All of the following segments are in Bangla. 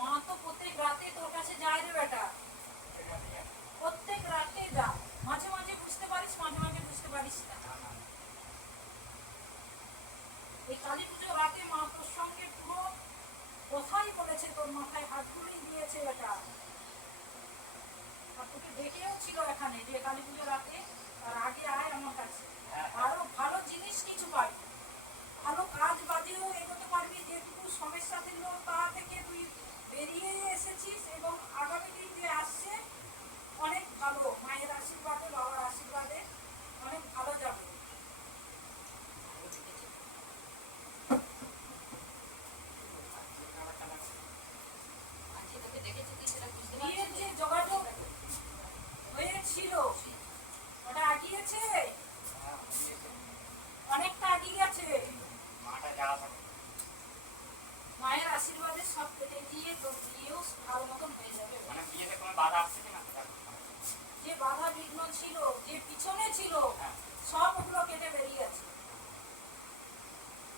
মা তো প্রত্যেক রাতে তোর কাছে যায় রে বেটা প্রত্যেক রাতে যা মাঝে মাঝে বুঝতে পারিস মাঝে মাঝে বুঝতে পারিস না এই কালী পুজো রাতে মা তোর সঙ্গে পুরো কথাই বলেছে তোর মাথায় হাত তুলেই দিয়েছে এটা। আর তোকে ডেকেও ছিল এখানে যে কালী পুজো রাতে আর আগে আয় আমার কাছে। আরও ভালো জিনিস কিছু পাই ভালো কাজ বাজেও এগোতে পারবি যেটুকু সমস্যা ছিল তা থেকে তুই বেরিয়ে এসেছিস এবং আগামী দিন যে আসছে অনেক ভালো মায়ের আশীর্বাদে বাবার আশীর্বাদে অনেক ভালো যাবে বিয়ের যে যোগাযোগ হয়েছিল ওটা আগিয়েছে অনেকটা আগিয়ে গেছে মায়ের আশীর্বাদে সব বিয়েও ভালো মতন হয়ে যাবে। যে বাধা বিঘ্ন ছিল যে পিছনে ছিল সবগুলো কেটে বেরিয়ে আছে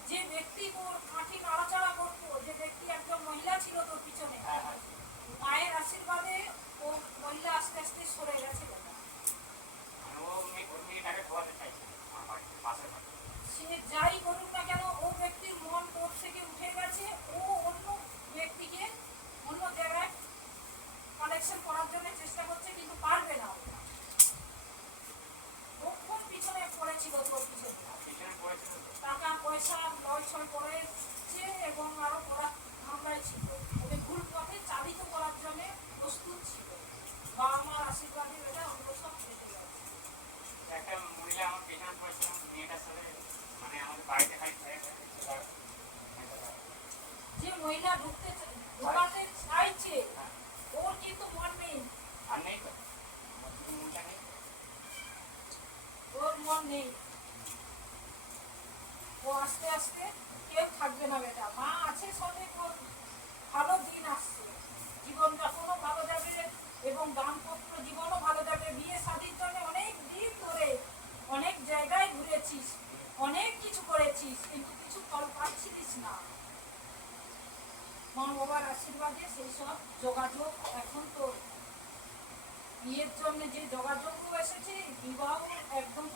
যে ব্যক্তি তোর কাঠি নাড়াচাড়া করতো যে ব্যক্তি একজন মহিলা ছিল তোর পিছনে মায়ের আশীর্বাদে ও মহিলা আস্তে আস্তে সরে গেছে বেটা। সে যাই করুক না কেন ও ব্যক্তির মন তোর থেকে উঠে গেছে ও অন্য ব্যক্তিকে অন্য জায়গায় কালেকশন করার জন্য চেষ্টা করছে কিন্তু পারবে না ও। ও কোন পিছনে পড়েছিল তোর পিছনে টাকা পয়সা লয় ছয় করেছে এবং আরও পড়া মামলায় ছিল ওকে ভুল পথে চালিত করার জন্য প্রস্তুত ছিল বাবা মার আশীর্বাদে এটা ওগুলো সব কেটে গেছে একটা মহিলা আমার পেছনে পড়েছিলাম মেয়েটার সাথে মানে আমাদের বাড়িতে খাই ওর মন নেই? ও আস্তে আস্তে কেউ থাকবে না বেটা। মা আছে ভালো দিন আসছে। জীবন যাপনও ভালো যাবে এবং দাম্পত্য জীবনও ভালো যাবে বিয়ে শাদির জন্য অনেক দিন ধরে অনেক ঘুরেছিস অনেক কিছু করেছিস, কিন্তু কিছু ফল পাচ্ছিলিস না। মন বাবার আশীর্বাদে সেই সব যোগাযোগ এখন তোর। বিয়ের জন্য যে যোগাযোগ এসেছে, বিবাহ একদম